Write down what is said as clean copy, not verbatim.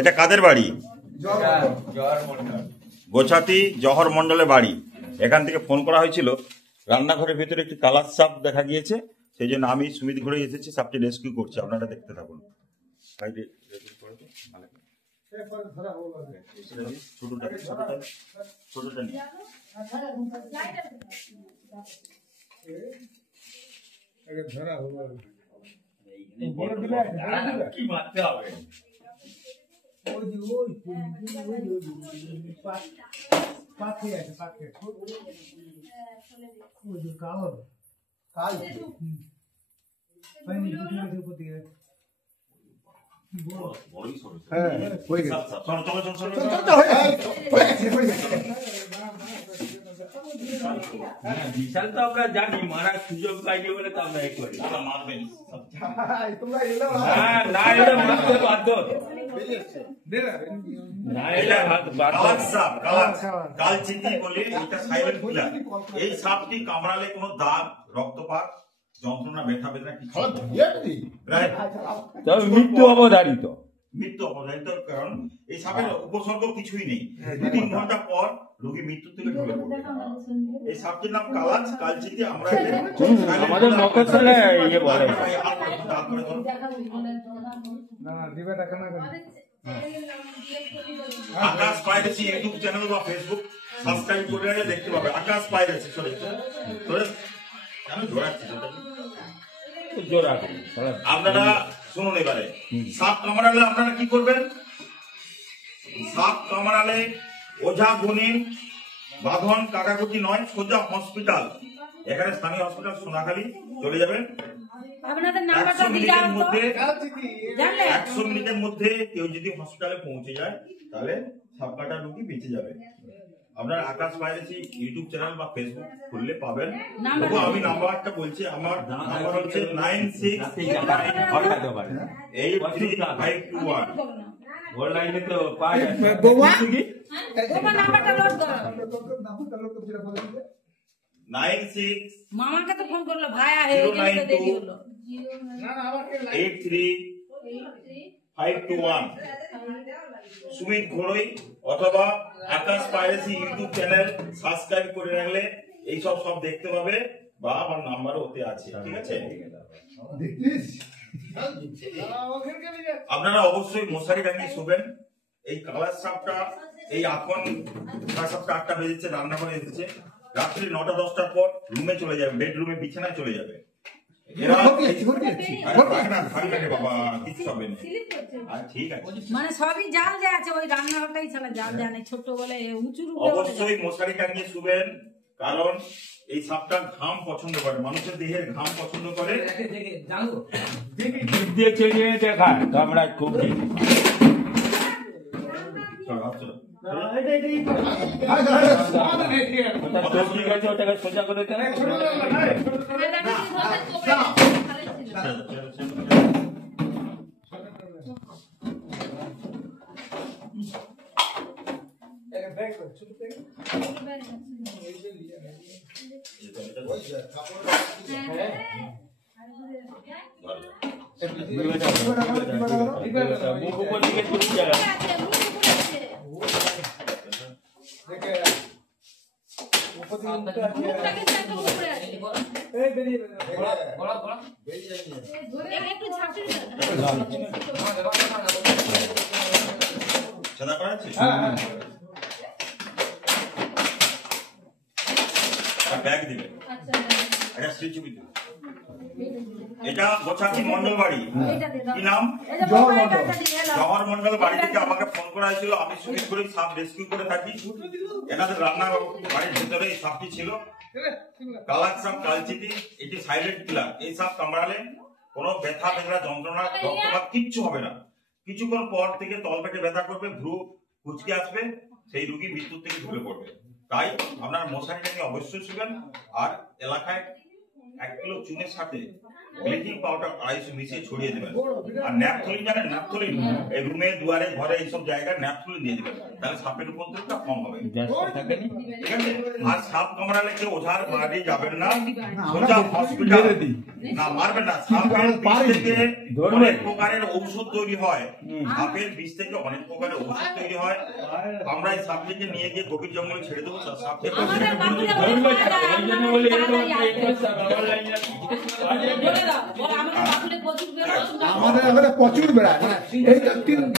এটা কাদের বাড়ি? গোছাতি জহর মন্ডলের বাড়ি। এখান থেকে ফোন করা হয়েছিল, রান্নাঘরের ভিতরে একটি কালার সাপ দেখা গিয়েছে, সেই জন্য আমি সুমিত ঘুরে এসেছি, সাপটি রেস্কিউ করছি। আপনারা দেখতে থাকুন। ছোটটা নিয়ে কি মারতে হবে? বিশাল তো আমরা জানি, মারার সুযোগ পাইনি বলে তো আমরা এই করি। মারবেন না, এটা মারতে বাধ্য। এই সাপটি কামড়ালে কোনো দাগ, রক্তপাত, যন্ত্রণা, ব্যথা বেদনা কিছু, মৃত্যু অবধারিত। মৃত্যু অবধারিত, কারণ এই সাপের উপসর্গ কিছুই নেই। 2-3 ঘন্টা পর রোগী মৃত্যু থেকে ঢলে পড়বে। এই সাপটির নাম কালাচ কালচিতি। আমরা আমাদের মফস্বলে ইয়ে বলে আকাশ পাইরেসি ইউটিউব চ্যানেল বা ফেসবুক সাবস্ক্রাইব করে দেখতে পাবে। আকাশ পাইরেসি আপনারা শুনুন। এবারে সাপ কামড়ালে আপনারা কি করবেন? সাপ কামড়ালে ওঝা গুণিন বাঁধন কাটাকুটি নয়, সোজা হসপিটাল। এখানে স্থানীয় হসপিটাল সোনাখালী চলে যাবেন। 100 মিনিটের মধ্যে কেউ যদি হসপিটালে পৌঁছে যায় তাহলে সাপ কাটা রোগী বেঁচে যাবে। আপনার আকাশ পাইরেসি ইউটিউব চ্যানেল বা ফেসবুক খুললে পাবেন। তবু আমি নাম্বারটা বলছি, আমার নাম্বার হচ্ছে 968351। অনলাইনে তো পাই বাবা, নাম্বারটা লোড করো। 96 মামাকে তো ফোন করলো, ভাই আহে ওই জন্য তো দেরি হলো। না আমাকে 83521521 সুমিত ঘোড়ই অথবা আকাশ পাইরেসি ইউটিউব চ্যানেল সাবস্ক্রাইব করে রাখলে এই সব দেখতে পাবে, বা আমার নাম্বারও ওতে আছে। ঠিক আছে? আপনারা অবশ্যই মশারি টাঙিয়ে শুবেন। এই কালার সাপটা, এই এখন সাপটা 8টা বেজেছে, রান্নাঘরে এসেছে। রাত্রি 9টা-10টার পর রুমে চলে যাবে, বেডরুমে বিছানায় চলে যাবে। মানে সবই জাল দেয়া আছে, ওই রান্নাঘরটাই ছাড়া জাল দেয়া নেই, ছোট বলে উঁচু। অবশ্যই মশারি টাঙিয়ে শুবেন, কারণ এই সাপটা ঘাম পছন্দ করে, মানুষের দেহের ঘাম পছন্দ করে। আমরা খুব ওটাকে সোজা করে ব্যাগ দিবে। এটা গোছাতি মন্ডল বাড়ি। কি নাম? জহর মন্ডল বাড়ি থেকে আমাকে ফোন করা হয়েছিল। আমি সুমিত করে সাপ রেস্কিউ করে থাকি। এনাদের রান্না বাড়ির ভেতরে এই সাপটি ছিল, কালার সাপ কালচিতি। এটি সাইলেন্ট কিলার। এই সাপ কামড়ালে কোনো ব্যথা বেদনা, যন্ত্রণা, রক্তপাত কিচ্ছু হবে না। কিছুক্ষণ পর থেকে তলপেটে ব্যথা করবে, ভ্রু কুচকে আসবে, সেই রোগী মৃত্যুর থেকে ঢুকে পড়বে। তাই আপনার মশারি টাঙিয়ে অবশ্যই শুবেন। আর এলাকায় 1 কিলো চুনের সাথে ব্লিচিং পাউডার আইস মিশিয়ে ছড়িয়ে দেবেন। আর ন্যাপথলিন জানেন, ন্যাপথলিন এই রুমে দুয়ারে ঘরে এইসব জায়গায় ন্যাপথলিন দিয়ে দেবেন, তাহলে সাপের উপদ্রবটা কম হবে। ঠিক আছে? আর সাপ কামড়ালে কেউ ওঝার বাড়ি যাবেন না, সোজা হসপিটাল না, মারবেন না। সাপের বিষ থেকে অনেক প্রকারের ঔষধ তৈরি হয়, সাপের বিষ থেকে অনেক প্রকারের ঔষধ তৈরি হয়। আমরা এই সাপটিকে নিয়ে গিয়ে গভীর জঙ্গলে ছেড়ে দেবো, সাপকে আমাদের বাঁকুড়া বলে আমাদের বাঁকুড়ে প্রচুর বেরোয়। আমাদের এখানে প্রচুর বেড়ায়, মানে এই